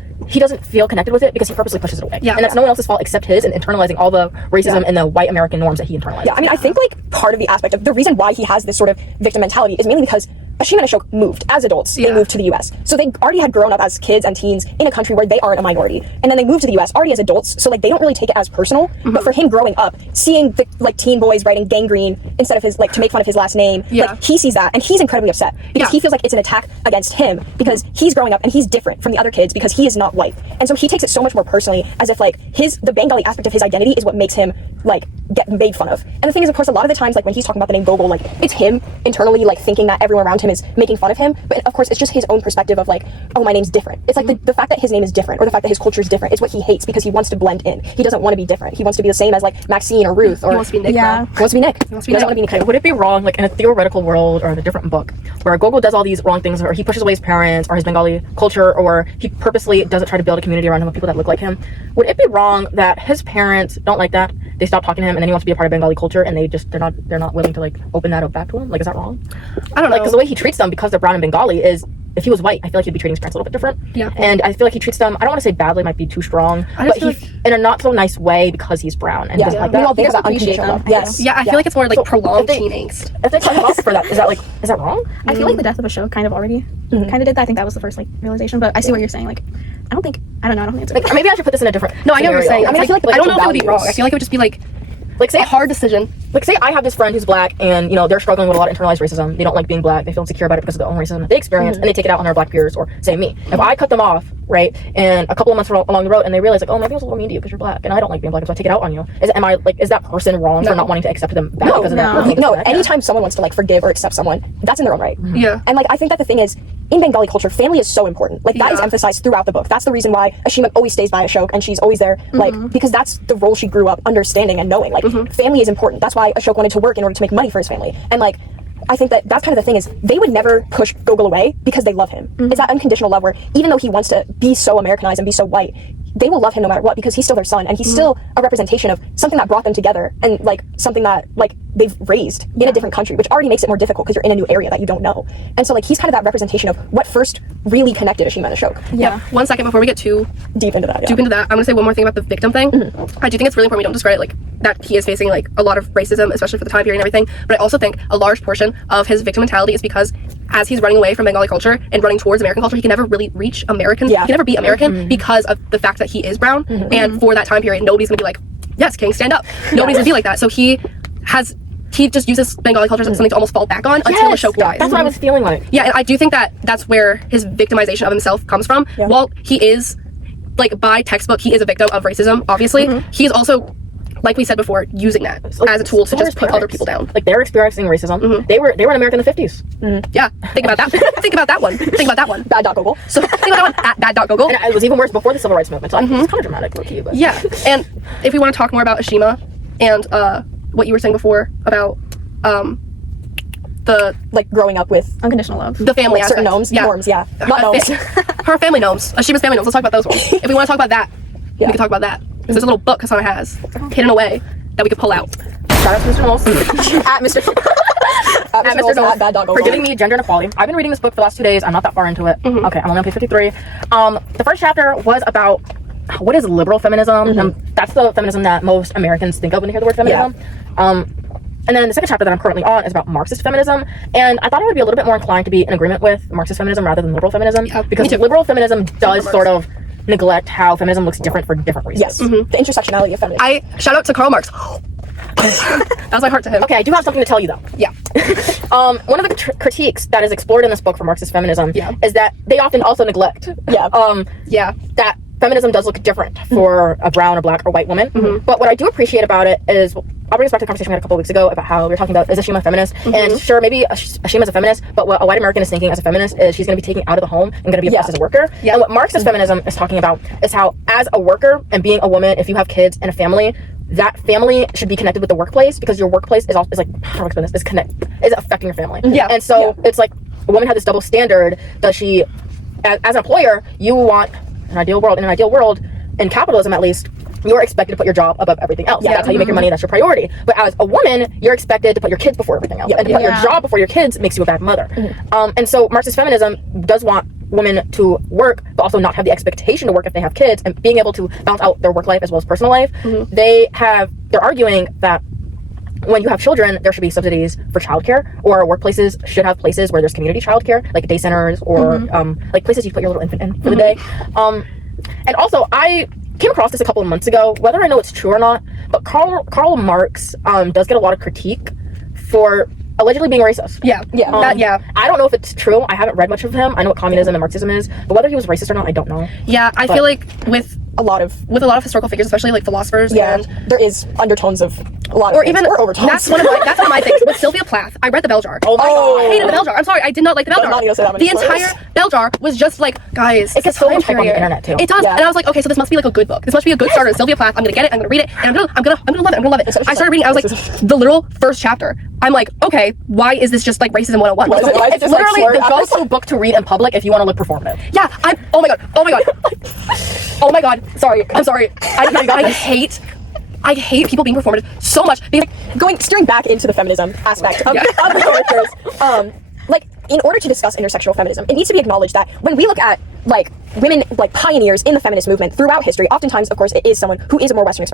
connected with it because he purposely pushes it away. And that's no one else's fault except his, and internalizing all the racism and the white American norms that he internalized. Yeah, I mean, I think like part of the aspect of the reason why he has this sort of victim mentality is mainly because Ashima and Ashok moved as adults. They moved to the US. So they already had grown up as kids and teens in a country where they aren't a minority. And then they moved to the US already as adults. So like they don't really take it as personal. But for him growing up, seeing the like teen boys writing gangrene instead of his like to make fun of his last name, like he sees that and he's incredibly upset because he feels like it's an attack against him because he's growing up and he's different from the other kids because he is not white. And so he takes it so much more personally, as if like the Bengali aspect of his identity is what makes him like get made fun of. And the thing is, of course, a lot of the times like when he's talking about the name Gogol, like it's him internally like thinking that everyone around him is making fun of him, but of course it's just his own perspective of like, oh, my name's different. It's like the fact that his name is different or the fact that his culture is different is what he hates because he wants to blend in. He doesn't want to be different. He wants to be the same as like Maxine or Ruth, or he wants to be Nick. He wants to be Nick. He doesn't want to be Nick. Would it be wrong, like in a theoretical world or in a different book, where Gogol does all these wrong things, or he pushes away his parents or his Bengali culture, or he purposely doesn't try to build a community around him of people that look like him? Would it be wrong that his parents don't like that? They stop talking to him, and then he wants to be a part of Bengali culture, and they're not willing to like open that up back to him. Like, is that wrong? I don't know. Because the way he treats them, because they're brown and Bengali, is if he was white, I feel like he'd be treating his parents a little bit different. Yeah. And I feel like he treats them, I don't want to say badly, might be too strong, but in a not so nice way because he's brown and doesn't like that. We all think about unconditional love. Yes. Yeah, I feel like it's more like prolonged teen angst. If they cut him off for that, is that wrong? I feel like the death of a show kind of already kind of did that. I think that was the first like realization, but I see what you're saying. Like, I don't think it's like, maybe I should put this in a different No, I know what you're saying. I mean, I feel like I don't know if it would be wrong. I feel like it would just be like Like, say a hard decision. Like, say I have this friend who's black and, you know, they're struggling with a lot of internalized racism. They don't like being black. They feel insecure about it because of their own racism that they experience, and they take it out on their black peers or, say, me. If I cut them off, right, and a couple of months along the road and they realize, like, oh, maybe I was a little mean to you because you're black and I don't like being black, so I take it out on you. Is that person wrong for not wanting to accept them back because of that? No, anytime someone wants to, like, forgive or accept someone, that's in their own right. Yeah. And, like, I think that the thing is, in Bengali culture, family is so important. Like, that is emphasized throughout the book. That's the reason why Ashima always stays by Ashok and she's always there, like, because that's the role she grew up understanding and knowing. Like, family is important. That's why Ashok wanted to work in order to make money for his family. And, like, I think that that's kind of the thing is they would never push Gogol away because they love him. It's that unconditional love where even though he wants to be so Americanized and be so white, they will love him no matter what because he's still their son and he's still a representation of something that brought them together and like something that like they've raised in a different country, which already makes it more difficult because you're in a new area that you don't know. And so like he's kind of that representation of what first really connected Ashima and Ashok. Yeah. 1 second before we get too deep into that. I'm gonna say one more thing about the victim thing. I do think it's really important we don't discredit like that he is facing like a lot of racism, especially for the time period and everything. But I also think a large portion of his victim mentality is because as he's running away from Bengali culture and running towards American culture, he can never really reach American. He can never be American because of the fact that he is brown. And for that time period, nobody's gonna be like, yes, King, stand up. Nobody's gonna be like that. So he just uses Bengali culture as something to almost fall back on until Ashok dies. That's what I was feeling like. Yeah, and I do think that that's where his victimization of himself comes from. While he is, like, by textbook, he is a victim of racism, obviously, he is also, like we said before, using that as a tool to just put other people down. Like, they're experiencing racism. They were in America in the 50s. Yeah, think about that. Think about that one. Think about that one. Bad.Gogol. So think about that one at bad.Gogol. And it was even worse before the civil rights movement, so it's kind of dramatic, low-key, but... Yeah, and if we want to talk more about Ashima and what you were saying before about the like growing up with Unconditional love. the family like, certain aspect. norms, not gnomes. Her family gnomes. Ashima's family gnomes. Let's talk about those ones. If we want to talk about that, we can talk about that. Because there's a little book Hasana has hidden away that we could pull out. Shout out to Mr. Knowles. At Mr. At Mr. Knowles Bad.Gogol. for giving me gender inequality. I've been reading this book for the last 2 days. I'm not that far into it. Okay, I'm only on page 53. The first chapter was about what is liberal feminism. That's the feminism that most Americans think of when they hear the word feminism. And then the second chapter that I'm currently on is about Marxist feminism. And I thought I would be a little bit more inclined to be in agreement with Marxist feminism rather than liberal feminism. Because liberal feminism does sort of neglect how feminism looks different for different reasons. Yes, the intersectionality of feminism. I shout out to Karl Marx. That was my heart to him. Okay, I do have something to tell you though. Yeah. One of the critiques that is explored in this book for Marxist feminism is that they often also neglect that feminism does look different for a brown, or black, or white woman. But what I do appreciate about it is, I'll bring us back to the conversation we had a couple weeks ago about how we were talking about, is Ashima a feminist? And sure, maybe Ashima's a feminist, but what a white American is thinking as a feminist is she's going to be taken out of the home and going to be oppressed as a worker. And what Marxist feminism is talking about is how, as a worker and being a woman, if you have kids and a family, that family should be connected with the workplace because your workplace is like, how do I explain this? Is affecting your family. And so it's like a woman has this double standard. Does she, as an employer, you want an ideal world. In an ideal world, in capitalism at least, you're expected to put your job above everything else. That's how you make your money. That's your priority. But as a woman, you're expected to put your kids before everything else. And to put your job before your kids makes you a bad mother. And so Marxist feminism does want women to work, but also not have the expectation to work if they have kids, and being able to balance out their work life as well as personal life. They're arguing that when you have children, there should be subsidies for childcare, or workplaces should have places where there's community childcare, like day centers, or like places you put your little infant in for the day. And also, I came across this a couple of months ago, whether I know it's true or not, but Karl Marx does get a lot of critique for allegedly being racist. I don't know if it's true. I haven't read much of him. I know what communism and Marxism is, but whether he was racist or not, I don't know. I feel like with a lot of historical figures, especially like philosophers, and there is undertones of a lot of or things, even or overtones. That's one of my things. With Sylvia Plath, I read the Bell Jar. Oh my god, I hated the Bell Jar. I'm sorry, I did not like the Bell Jar. The entire Bell Jar was just like, guys, it gets so much hype on the internet too. It does, and I was like, okay, so this must be like a good book. This must be a good starter. Sylvia Plath. I'm gonna get it. I'm gonna read it, and I'm gonna love it. I'm gonna love it. I started reading. I was like, the literal first chapter. I'm like, okay, why is this just like racism 101? It's literally the go-to book to read in public if you want to look performative. Yeah, oh my god. Sorry, I'm sorry. I hate people being performative so much. Steering back into the feminism aspect of the characters. Like, in order to discuss intersectional feminism, it needs to be acknowledged that when we look at like women, like pioneers in the feminist movement throughout history, oftentimes, of course, it is someone who is a more Western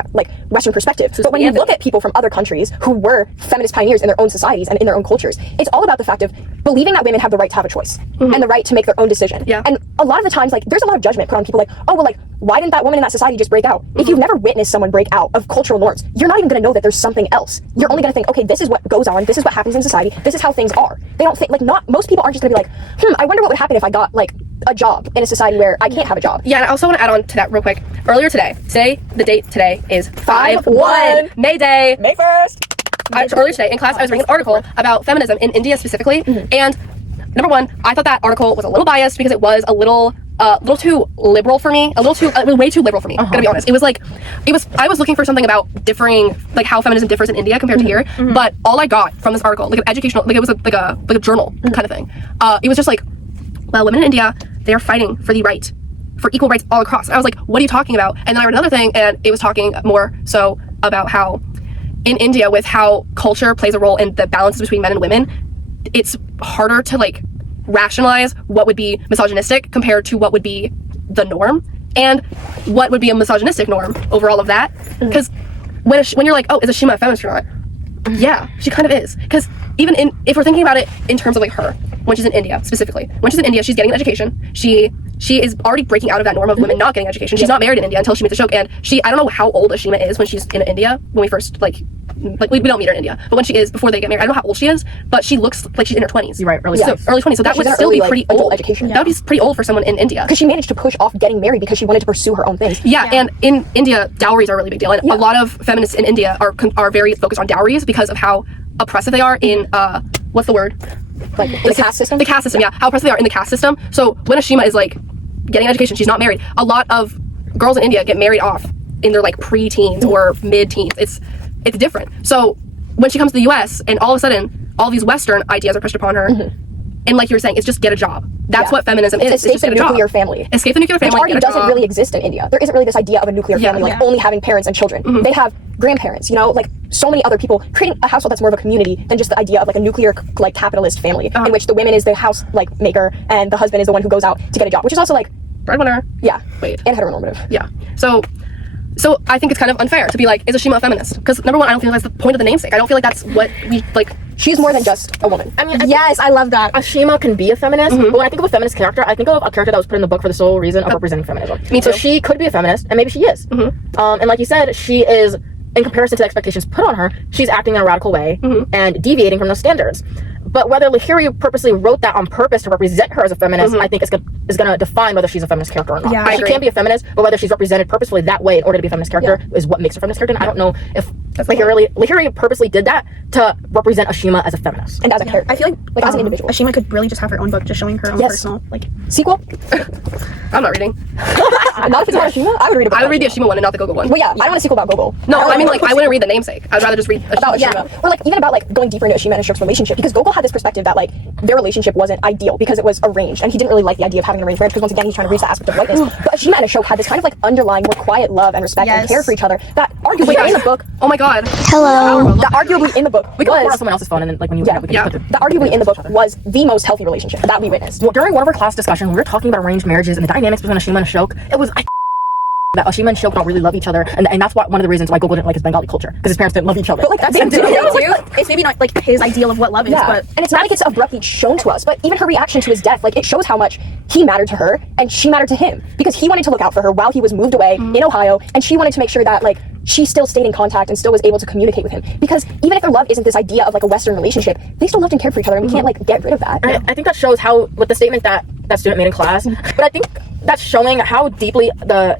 perspective. But when you look at people from other countries who were feminist pioneers in their own societies and in their own cultures, it's all about the fact of believing that women have the right to have a choice and the right to make their own decision. And a lot of the times, like, there's a lot of judgment put on people like, oh, well, like, why didn't that woman in that society just break out? If you've never witnessed someone break out of cultural norms, you're not even going to know that there's something else. You're only going to think, okay, this is what goes on, this is what happens in society, this is how things are. They don't think, like, not most people aren't just going to be like, I wonder what would happen if I got like a job in a society where I can't have a job. Yeah, and I also want to add on to that real quick. Earlier today, the date today is 5/1, May Day. May 1st. Earlier today in class, I was reading an article about feminism in India specifically, and number one, I thought that article was a little biased because it was a little too liberal for me, way too liberal for me. Gonna be honest. I was looking for something about differing, like how feminism differs in India compared to here, but all I got from this article, like an educational, like it was like a journal kind of thing. It was just like, well, women in India, they are fighting for the right, for equal rights all across. I was like, what are you talking about? And then I read another thing, and it was talking more so about how in India, with how culture plays a role in the balances between men and women, it's harder to like rationalize what would be misogynistic compared to what would be the norm, and what would be a misogynistic norm over all of that. Because when you're like, oh, is Ashima a feminist or not? Yeah, she kind of is. Because even if we're thinking about it in terms of like her, when she's in India specifically, when she's in India, she's getting an education. She is already breaking out of that norm of women not getting education. She's not married in India until she meets Ashok, and I don't know how old Ashima is when she's in India, when we first like we don't meet her in India, but when she is, before they get married, I don't know how old she is, but she looks like she's in her 20s. You're right, early 20s. So that would still be pretty old. Education. That would be pretty old for someone in India. Because she managed to push off getting married because she wanted to pursue her own things. Yeah, and in India, dowries are a really big deal, and a lot of feminists in India are very focused on dowries because of how oppressive they are in what's the word? Like the caste system? The caste system, yeah. How oppressive they are in the caste system. So when Ashima is like getting an education, she's not married. A lot of girls in India get married off in their like pre-teens or mid-teens. It's different. So when she comes to the US and all of a sudden all these Western ideas are pushed upon her, and like you were saying, it's just get a job. That's what feminism is. Escape it's just the nuclear family. Escape the nuclear family. Which already doesn't really exist in India. There isn't really this idea of a nuclear family, like only having parents and children. They have grandparents, you know, like so many other people, creating a household that's more of a community than just the idea of like a nuclear like capitalist family, in which the woman is the house like maker and the husband is the one who goes out to get a job, which is also like breadwinner. Yeah. Wait. And heteronormative. Yeah. So I think it's kind of unfair to be like, is Ashima a feminist? Because number one, I don't feel that's the point of the namesake. I don't feel like that's what we like. She's more than just a woman. I mean, Yes, I love that. Ashima can be a feminist, but when I think of a feminist character, I think of a character that was put in the book for the sole reason of representing feminism. Me too. So she could be a feminist, and maybe she is. And like you said, she is, in comparison to the expectations put on her, she's acting in a radical way and deviating from those standards. But whether Lahiri purposely wrote that on purpose to represent her as a feminist, I think is going to define whether she's a feminist character or not. Yeah, I she agree. can be a feminist, but whether she's represented purposefully that way in order to be a feminist character is what makes her a feminist character. And I don't know if Lahiri purposely did that to represent Ashima as a feminist. And as a character. I feel like as an individual. Ashima could really just have her own book, just showing her own personal like. Sequel? I'm not reading. Not if it's about Ashima. I would read a book. I would read the Ashima one and not the Gogo one. Well, yeah, I don't want a sequel about Gogol. No, I mean like I wouldn't read the namesake. I'd rather just read About Ashima. Ashima. Or like even about like going deeper into Ashima and Ashok's relationship, because Gogol had this perspective that like their relationship wasn't ideal because it was arranged, and he didn't really like the idea of having an arranged marriage because once again he's trying to reach the aspect of whiteness. But Ashima and Ashok had this kind of like underlying more quiet love and respect and care for each other that arguably in the book. Oh my god. Hello. That arguably in the book We can record on was someone else's phone, and then like when you we can just put the that arguably in the book was the most healthy relationship that we witnessed. Well, during one of our class discussions, we were talking about arranged marriages and the dynamics between Ashima and Ashok. It was that Ashima and Ashok don't really love each other, and that's one of the reasons why Gogol didn't like his Bengali culture, because his parents didn't love each other. But like That's they do. it's maybe not like his ideal of what love is, but and it's not like it's abruptly shown to us, but even her reaction to his death, like it shows how much he mattered to her and she mattered to him, because he wanted to look out for her while he was moved away in Ohio, and she wanted to make sure that like she still stayed in contact and still was able to communicate with him, because even if their love isn't this idea of like a Western relationship, they still loved and cared for each other, and we can't like get rid of that. I think that shows how, with the statement that student made in class, but I think that's showing how deeply the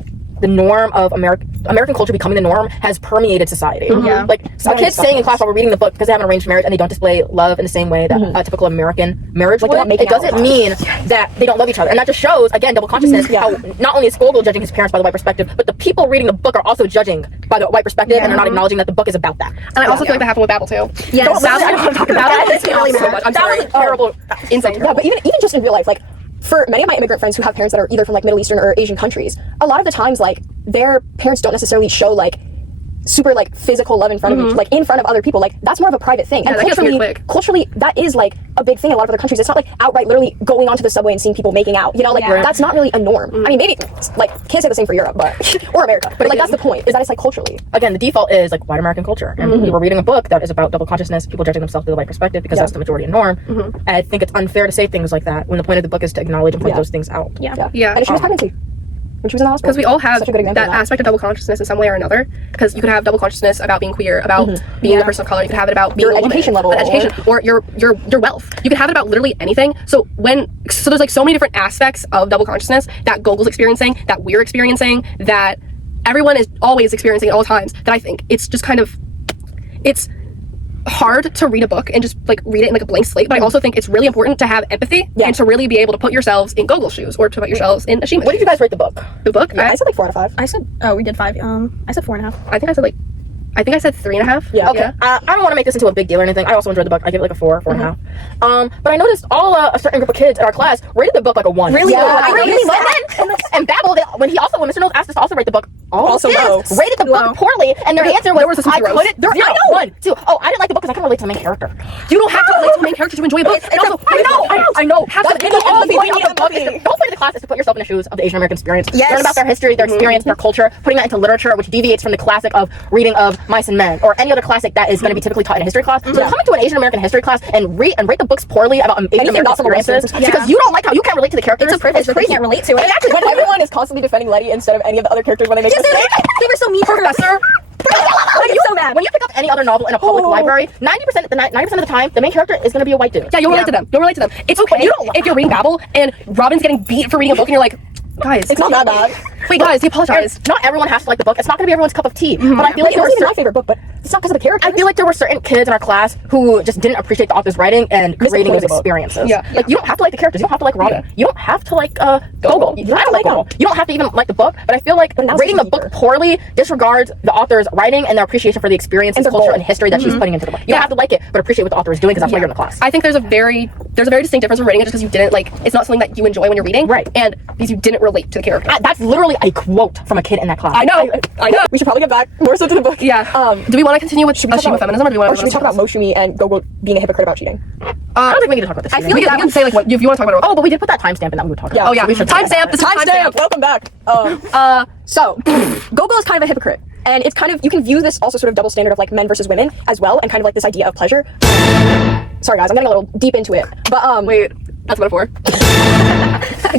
norm of American culture becoming the norm has permeated society. Like a kid saying in class while we're reading the book, because they have an arranged marriage and they don't display love in the same way that a typical American marriage would, it doesn't mean that they don't love each other. And that just shows, again, double consciousness, how not only is Gogol judging his parents by the white perspective, but the people reading the book are also judging by the white perspective, and they're not acknowledging that the book is about that. And I also feel like that happened with Babel too. yes, I don't want to talk about that it. makes me really So mad. much. I'm That sorry. was a terrible, Insane. Yeah, but even just in real life, like for many of my immigrant friends who have parents that are either from like Middle Eastern or Asian countries, a lot of the times like their parents don't necessarily show like super like physical love in front of each, like in front of other people. Like that's more of a private thing. Yeah, and culturally that is like a big thing in a lot of other countries. It's not like outright literally going onto the subway and seeing people making out, you know, like that's not really a norm. I mean, maybe like can't say the same for Europe, but or America, but like that's the point, is that it's like culturally, again, the default is like white American culture, and we were reading a book that is about double consciousness, people judging themselves through the white perspective, because that's the majority and norm. And I think it's unfair to say things like that when the point of the book is to acknowledge and point those things out. Yeah. and Ashima's pregnancy. when she was in the hospital. Because we all have Such a good example that of that. aspect of double consciousness in some way or another. Because you could have double consciousness about being queer, about being a person of color. You could have it about being Your a woman, education level, education, or your wealth. You can have it about literally anything. So there's like so many different aspects of double consciousness that Gogol's experiencing, that we're experiencing, that everyone is always experiencing at all times, that I think it's just kind of, it's hard to read a book and just like read it in like a blank slate, but I also think it's really important to have empathy and to really be able to put yourselves in Gogol's shoes or to put yourselves in Ashima's What did you guys rate the book? The book? I said like 4 out of 5. I said, oh, we did 5. I said 4.5. I think I said 3.5. Yeah. Okay. I don't want to make this into a big deal or anything. I also enjoyed the book. I give it like a 4.5. But I noticed a certain group of kids in our class rated the book like a 1. Really? Yeah. I Really? really And Babel, when Mr. Knowles asked us to also rate the book, all Also kids low. rated the book poorly, and their answer was, there was some I zeros. couldn't. I know. 1, 2. Oh, I didn't like the book because I couldn't relate to the main character. You don't have to relate to the main character to enjoy a book. And also, I know. Have That's to the whole empathy. point of the book. Empathy. The whole point of the class is to put yourself in the shoes of the Asian American experience. Yes. Learn about their history, their experience, their culture, putting that into literature, which deviates from the classic of reading of Mice and Men or any other classic that is going to be typically taught in a history class. So come into an Asian American history class and rate the books poorly about Asian American not from a Western experiences perspective. because you don't like how you can't relate to the characters. It's a privilege that they crazy. can't relate to it. Exactly. When everyone is constantly defending Letty instead of any of the other characters when they make Yes, mistakes. they were so mean to her. Professor. So bad. When you pick up any other novel in a public library, 90% of the time, the main character is going to be a white dude. Yeah, you'll relate to them. You'll relate to them. It's okay if you're reading Babel and Robin's getting beat for reading a book and you're like, guys, It's not that bad. wait, guys, he apologized. Not everyone has to like the book. It's not going to be everyone's cup of tea. But I feel like It there were wasn't even my certain favorite book, but it's not because of the character. I feel like there were certain kids in our class who just didn't appreciate the author's writing and creating his the book. experiences. Yeah. Like, you don't have to like the characters. You don't have to like Robin. You don't have to like Gogol. I don't like Gogol. You don't have to even like the book. But I feel like now reading the it's book easier. poorly disregards the author's writing and their appreciation for the experience, And his their culture, goal. and history that she's putting into the book. You don't have to like it, but appreciate what the author is doing because that's why you're in the class. I think there's a very distinct difference from reading it just because you didn't like, it's not something that you enjoy when you're reading. Right. And because you didn't relate to the character. That's literally a quote from a kid in that class. I know. We should probably get back more so to the book. Yeah. Do we want to continue with Ashima feminism or do we want to should we talk about Moshumi and Gogol being a hypocrite about cheating? I don't think we need to talk about this. I feel like we can say like what if you want to talk about it. Oh, but we did put that timestamp in that we would talk about. Oh yeah. So we should talk about Timestamp. it. This is Timestamp! Welcome back. So, Gogol is kind of a hypocrite. And it's kind of, you can view this also sort of double standard of like men versus women as well, and kind of like this idea of pleasure. Sorry guys, I'm getting a little deep into it. But Wait, that's a metaphor.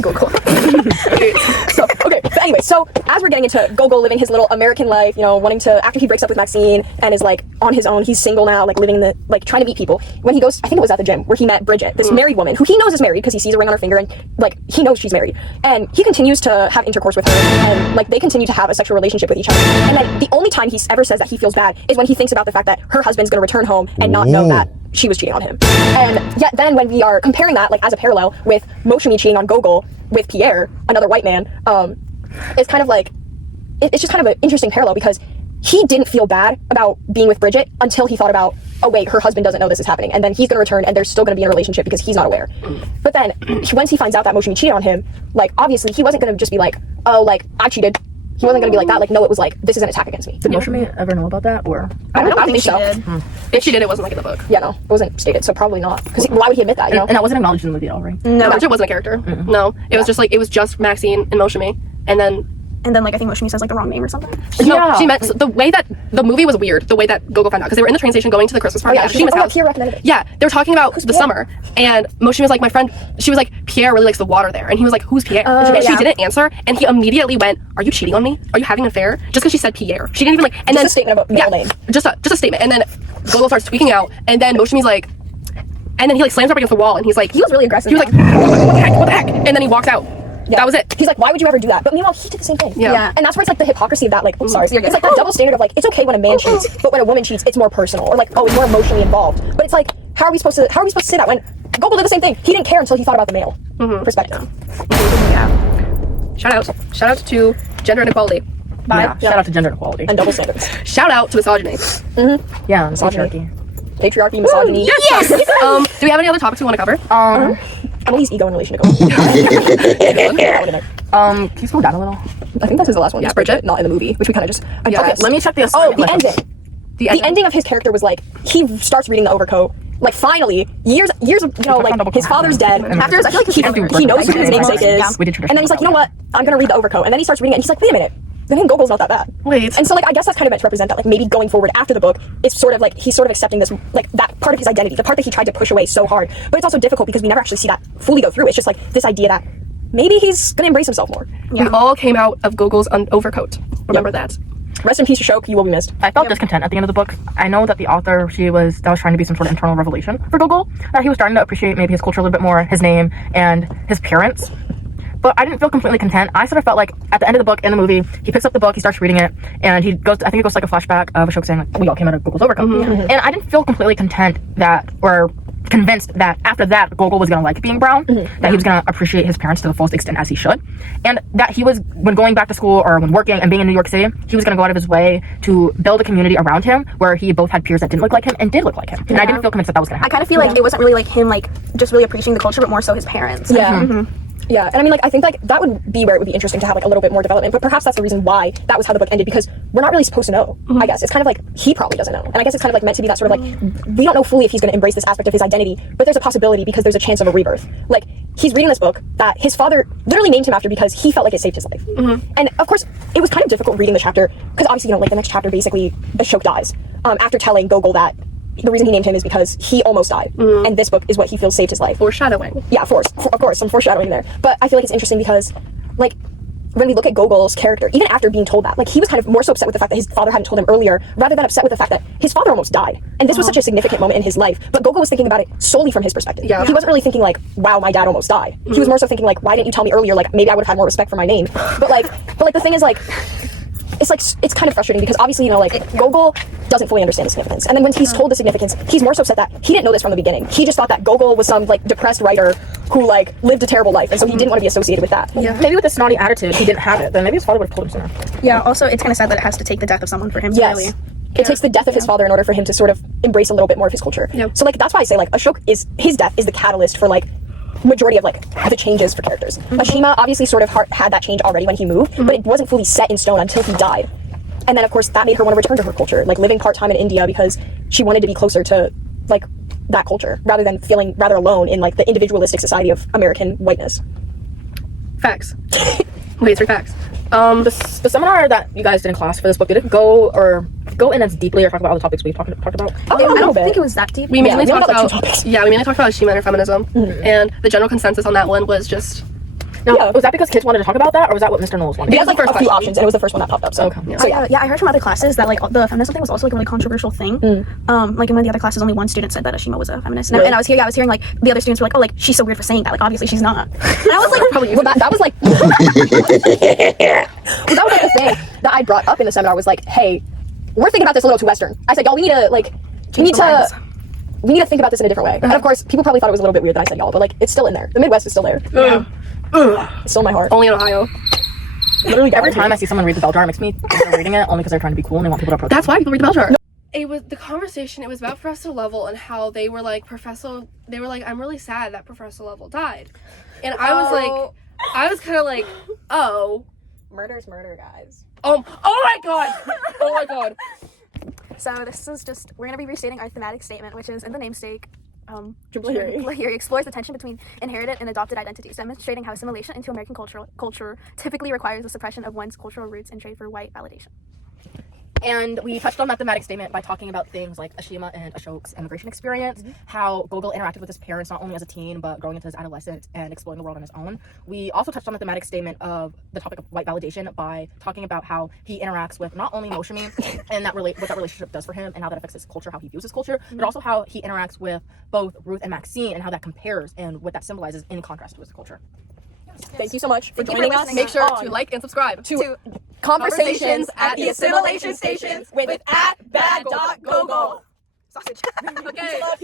Gogol. But anyway, so as we're getting into Gogol living his little American life, you know, wanting to, after he breaks up with Maxine and is like on his own, he's single now, like living in the, like trying to meet people. When he goes, I think it was at the gym, where he met Bridget, this married woman who he knows is married because he sees a ring on her finger and like he knows she's married. And he continues to have intercourse with her and like they continue to have a sexual relationship with each other. And then the only time he ever says that he feels bad is when he thinks about the fact that her husband's gonna return home and not know that she was cheating on him. And yet then when we are comparing that like as a parallel with Moshumi cheating on Gogol with Pierre, another white man, it's kind of like it's just kind of an interesting parallel because he didn't feel bad about being with Bridget until he thought about, oh wait, her husband doesn't know this is happening, and then he's going to return and they're still going to be in a relationship because he's not aware. But then once he finds out that Moshumi cheated on him, like obviously he wasn't going to just be like, oh, like I cheated. He wasn't going to be like that. Like no, it was like, this is an attack against me. Did Moshumi ever know about that, or? I don't think she so. did. If she did, it wasn't like in the book. Yeah, no, it wasn't stated, so probably not. Because why would he admit that? You know? And that wasn't acknowledged in the movie at all, right? No, Bridget wasn't a character. No, it was just like it was just Maxine and Moshumi, and then like I think Moshimi says like the wrong name or something. no, she meant the way that the movie was weird. The way that Gogol found out because they were in the train station going to the Christmas party at she's like, Ashima's oh, house. Pierre recommended it. Yeah, they were talking about the summer, and Moshimi was like, my friend. She was like, Pierre really likes the water there, and he was like, who's Pierre? And she didn't answer, and he immediately went, are you cheating on me? Are you having an affair? Just because she said Pierre, she didn't even like. And Just then a statement about middle name. just a statement, and then Gogol starts tweaking out, and then Moshimi's like. And then he like slams her up against the wall, and he's like, He was really aggressive. He was like, what the heck? What the heck? And then he walks out. Yeah. That was it. He's like, why would you ever do that? But meanwhile, he did the same thing. Yeah. And that's where it's like the hypocrisy of that, like, sorry. It's like that double standard of like, it's okay when a man cheats, but when a woman cheats, it's more personal. Or like, oh, it's more emotionally involved. But it's like, how are we supposed to say that when Gogol did the same thing? He didn't care until he thought about the male perspective. Yeah. Shout out to gender inequality. Bye. Yeah. Shout out to gender equality. And double standards. Shout out to misogyny. Yeah, Misogyny. patriarchy. Patriarchy, misogyny. Yes. Do we have any other topics we want to cover? Emily's ego in relation to Gogol. Can you scroll down a little? I think that's the last one. Yeah, Just Bridget. not in the movie, which we kind of just. Yeah. Okay, Let me check the Oh, assignment. the ending. The ending of his character was like he starts reading the overcoat. Like finally, years of like his father's dead. After I feel like he knows who his namesake is, We did and then he's like, you know what? I'm gonna read the overcoat, and then he starts reading it, and he's like, wait a minute. I think Gogol's not that bad. Wait. And so like I guess that's kind of meant to represent that like maybe going forward after the book, it's sort of like he's sort of accepting this like that part of his identity, the part that he tried to push away so hard. But it's also difficult because we never actually see that fully go through. It's just like this idea that maybe he's gonna embrace himself more. We all came out of Gogol's overcoat. Remember that. Rest in peace, Ashok. You will be missed. I felt discontent at the end of the book. I know that the author, that was trying to be some sort of internal revelation for Gogol, that he was starting to appreciate maybe his culture a little bit more, his name, and his parents. But I didn't feel completely content. I sort of felt like at the end of the book, in the movie, he picks up the book, he starts reading it, and he goes, I think it goes like a flashback of Ashok saying, like, we all came out of Gogol's overcoat. And I didn't feel completely content or convinced that after that Gogol was gonna like being brown, that he was gonna appreciate his parents to the fullest extent as he should, and that he was, when going back to school or when working and being in New York City, he was gonna go out of his way to build a community around him where he both had peers that didn't look like him and did look like him. And I didn't feel convinced that was gonna I happen. kind of feel like it wasn't really like him like just really appreciating the culture, but more so his parents. Yeah. Yeah, and I mean, like, I think, like, that would be where it would be interesting to have, like, a little bit more development, but perhaps that's the reason why that was how the book ended, because we're not really supposed to know, I guess. It's kind of like, he probably doesn't know, and I guess it's kind of, like, meant to be that sort of, like, we don't know fully if he's gonna embrace this aspect of his identity, but there's a possibility because there's a chance of a rebirth. Like, he's reading this book that his father literally named him after because he felt like it saved his life. And, of course, it was kind of difficult reading the chapter, because obviously, you know, like, the next chapter, basically, Ashok dies, after telling Gogol that the reason he named him is because he almost died, and this book is what he feels saved his life. Foreshadowing. Yeah, of course, some foreshadowing there. But I feel like it's interesting because, like, when we look at Gogol's character, even after being told that, like, he was kind of more so upset with the fact that his father hadn't told him earlier, rather than upset with the fact that his father almost died. And this was such a significant moment in his life. But Gogol was thinking about it solely from his perspective. Yeah. He wasn't really thinking, like, wow, my dad almost died. He was more so thinking, like, why didn't you tell me earlier? Like, maybe I would have had more respect for my name. But the thing is, like, it's kind of frustrating because obviously, you know, like, Gogol doesn't fully understand the significance. And then when he's told the significance, he's more so upset that he didn't know this from the beginning. He just thought that Gogol was some, like, depressed writer who, like, lived a terrible life, and so he didn't want to be associated with that. Yeah. Maybe with a snotty attitude, he didn't have it. Then maybe his father would have told him sooner. Yeah. Also, it's kind of sad that it has to take the death of someone for him to Yes. really. It takes the death of his father in order for him to sort of embrace a little bit more of his culture. Yep. So, like, that's why I say, like, his death is the catalyst for, like, majority of, like, the changes for characters. Ashima obviously sort of had that change already when he moved, but it wasn't fully set in stone until he died. And then, of course, that made her want to return to her culture, like living part-time in India because she wanted to be closer to, like, that culture rather than feeling rather alone in, like, the individualistic society of American whiteness. Facts. Wait, it's facts. The seminar that you guys did in class for this book, did it go in as deeply or talk about all the topics we've talked about? I don't think it was that deep. We mainly talked like, 2 about topics. we mainly talked about Ashima and her feminism, and the general consensus on that one was just Now, Yeah. was that because kids wanted to talk about that, or was that what Mr. Knowles wanted? They had, like, first a few question. options, and it was the first one that popped up. So, Okay. Yeah. so yeah. I heard from other classes that, like, the feminism thing was also, like, a really controversial thing. Like, in one of the other classes, only one student said that Ashima was a feminist. And, Really? and I was hearing, like, the other students were like, oh, like, she's so weird for saying that. Like, obviously she's not. And I was like, probably Well, that was like, well, that was like the thing that I brought up in the seminar was like, hey, we're thinking about this a little too Western. I said, y'all, we need to think about this in a different way. And of course, people probably thought it was a little bit weird that I said y'all, but, like, it's still in there. The Midwest is still there. It's still in my heart. only in Ohio. Literally Every time I see someone read the bell jar, it makes me think they're reading it only because they're trying to be cool and they want people to approach That's them. why people read the bell jar. It was the conversation. It was about Professor Lovell and how they were like, I'm really sad that Professor Lovell died, and I was kind of like, oh, Murder's murder, guys. oh my god. so this is just, we're going to be restating our thematic statement, which is in the namesake. Lahiri. Lahiri explores the tension between inherited and adopted identities, demonstrating how assimilation into American culture typically requires the suppression of one's cultural roots and trade for white validation. And we touched on that thematic statement by talking about things like Ashima and Ashok's immigration experience, how Gogol interacted with his parents not only as a teen, but growing into his adolescence and exploring the world on his own. We also touched on the thematic statement of the topic of white validation by talking about how he interacts with not only Moshimi and what that relationship does for him and how that affects his culture, how he views his culture, but also how he interacts with both Ruth and Maxine and how that compares and what that symbolizes in contrast to his culture. Thank you so much for Thank you for joining us. listening. Make sure on to like and subscribe to Conversations at the Assimilation Stations with @bad.gogol. Sausage. Okay. Peace and love.